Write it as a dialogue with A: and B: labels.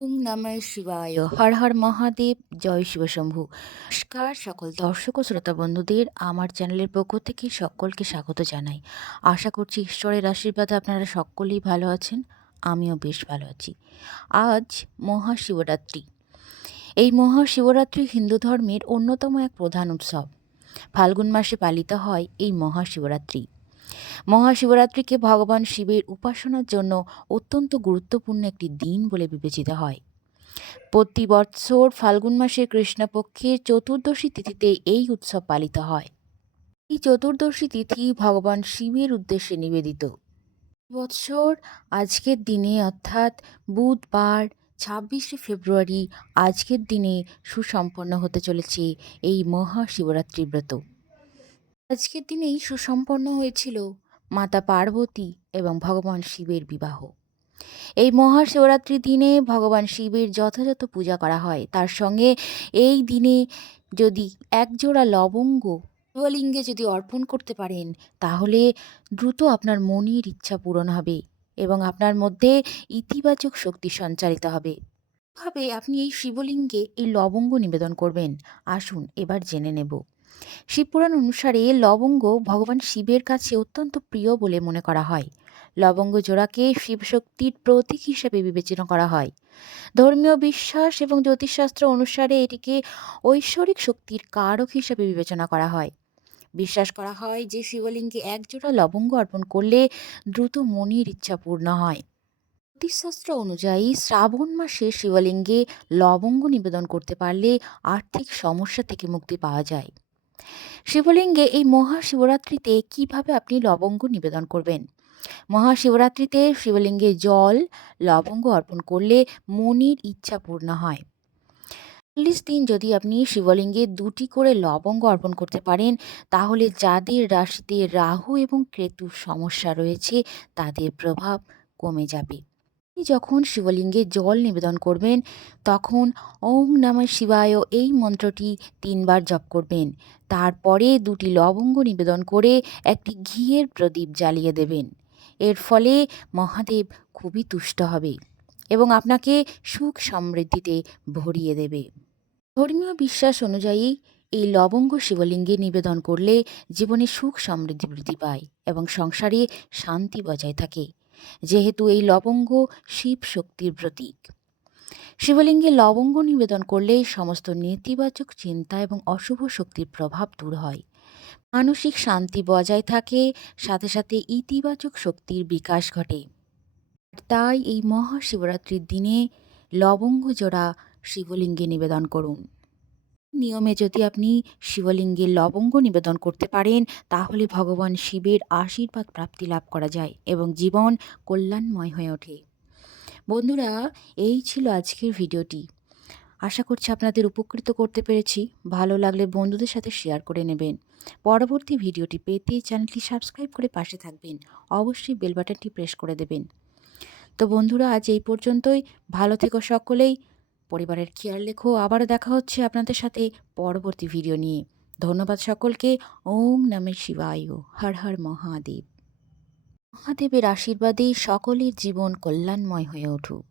A: ওম নমঃ শিবায়। হর হর মহাদেব, জয় শিবশম্ভু নমস্কার সকল দর্শক ও শ্রোতা বন্ধুদের, আমার চ্যানেলের পক্ষ থেকে সকলকে স্বাগত জানাই। আশা করছি ঈশ্বরের আশীর্বাদে আপনারা সকলেই ভালো আছেন, আমিও বেশ ভালো আছি। আজ মহাশিবরাত্রি। এই মহাশিবরাত্রি হিন্দু ধর্মের অন্যতম এক প্রধান উৎসব। ফাল্গুন মাসে পালিত হয় এই মহাশিবরাত্রি। মহাশিবরাত্রিকে ভগবান শিবের উপাসনার জন্য অত্যন্ত গুরুত্বপূর্ণ একটি দিন বলে বিবেচিত হয়। প্রতি বৎসর ফাল্গুন মাসের কৃষ্ণপক্ষের চতুর্দশী তিথিতে এই উৎসব পালিত হয়। এই চতুর্দশী তিথি ভগবান শিবের উদ্দেশ্যে নিবেদিত। বৎসর আজকের দিনে অর্থাৎ বুধবার, ছাব্বিশে ফেব্রুয়ারি আজকের দিনে সুসম্পন্ন হতে চলেছে এই মহাশিবরাত্রি ব্রত। আজকের দিনেই সুসম্পন্ন হয়েছিল মাতা পার্বতী এবং ভগবান শিবের বিবাহ। এই মহাশিবরাত্রির দিনে ভগবান শিবের যথাযথ পূজা করা হয়। তার সঙ্গে এই দিনে যদি একজোড়া লবঙ্গ, শিবলিঙ্গে যদি অর্পণ করতে পারেন, তাহলে দ্রুত আপনার মনের ইচ্ছা পূরণ হবে এবং আপনার মধ্যে ইতিবাচক শক্তি সঞ্চারিত হবে। ভাবে আপনি এই শিবলিঙ্গে এই লবঙ্গ নিবেদন করবেন। আসুন, এবার জেনে নেব। শিবপুরাণ অনুসারে লবঙ্গ ভগবান শিবের কাছে অত্যন্ত প্রিয় বলে মনে করা হয়। লবঙ্গ জোড়াকে শিবশক্তির প্রতীক হিসেবে বিবেচনা করা হয়। ধর্মীয় বিশ্বাস এবং জ্যোতিষশাস্ত্র অনুসারে এটিকে ঐশ্বরিক শক্তির কারক হিসেবে বিবেচনা করা হয়। বিশ্বাস করা হয় যে শিবলিঙ্গে একজোড়া লবঙ্গ অর্পণ করলে দ্রুত মনির ইচ্ছা পূর্ণ হয়। জ্যোতিষশাস্ত্র অনুযায়ী শ্রাবণ মাসে শিবলিঙ্গে লবঙ্গ নিবেদন করতে পারলে আর্থিক সমস্যা থেকে মুক্তি পাওয়া যায়। শিবলিঙ্গে এই মহাশিবরাত্রিতে কীভাবে আপনি লবঙ্গ নিবেদন করবেন? মহাশিবরাত্রিতে শিবলিঙ্গে জল, লবঙ্গ অর্পণ করলে মনির ইচ্ছা পূর্ণ হয়। চল্লিশ দিন যদি আপনি শিবলিঙ্গে দুটি করে লবঙ্গ অর্পণ করতে পারেন, তাহলে যাদের রাশিতে রাহু এবং কেতুর সমস্যা রয়েছে, তাদের প্রভাব কমে যাবে। যখন শিবলিঙ্গে জল নিবেদন করবেন, তখন ওম নমঃ শিবায় এই মন্ত্রটি তিনবার জপ করবেন। তারপরে দুটি লবঙ্গ নিবেদন করে একটি ঘিয়ের প্রদীপ জ্বালিয়ে দেবেন। এর ফলে মহাদেব খুবই তুষ্ট হবে এবং আপনাকে সুখ সমৃদ্ধিতে ভরিয়ে দেবে। ধর্মীয় বিশ্বাস অনুযায়ী এই লবঙ্গ শিবলিঙ্গে নিবেদন করলে জীবনে সুখ সমৃদ্ধি বৃদ্ধি পায় এবং সংসারে শান্তি বজায় থাকে। যেহেতু এই লবঙ্গ শিব শক্তির প্রতীক। শিবলিঙ্গে লবঙ্গ নিবেদন করলে সমস্ত নেতিবাচক চিন্তা এবং অশুভ শক্তির প্রভাব দূর হয়। মানসিক শান্তি বজায় থাকে, সাথে সাথে ইতিবাচক শক্তির বিকাশ ঘটে। তাই এই মহাশিবরাত্রির দিনে লবঙ্গ জোড়া শিবলিঙ্গে নিবেদন করুন। নিয়মে যদি আপনি শিবলিঙ্গে লবঙ্গ নিবেদন করতে পারেন, তাহলে ভগবান শিবের আশীর্বাদ প্রাপ্তি লাভ করা যায় এবং জীবন কল্যাণময় হয়ে ওঠে। বন্ধুরা, এই ছিল আজকের ভিডিওটি। আশা করছি আপনাদের উপকৃত করতে পেরেছি। ভালো লাগলে বন্ধুদের সাথে শেয়ার করে নেবেন। পরবর্তী ভিডিওটি পেতে চ্যানেলটি সাবস্ক্রাইব করে পাশে থাকবেন। অবশ্যই বেল বাটনটি প্রেস করে দেবেন। তো বন্ধুরা, আজ এই পর্যন্তই। ভালো থেকো সকলেই। পরিবারের খেয়াল লেখো আবারও দেখা হচ্ছে আপনাদের সাথে পরবর্তী ভিডিও নিয়ে। ধন্যবাদ সকলকে। ওম নামে শিবায়। হর হর মহাদেব। মহাদেবের আশীর্বাদে সকলের জীবন কল্যাণময় হয়ে উঠুক।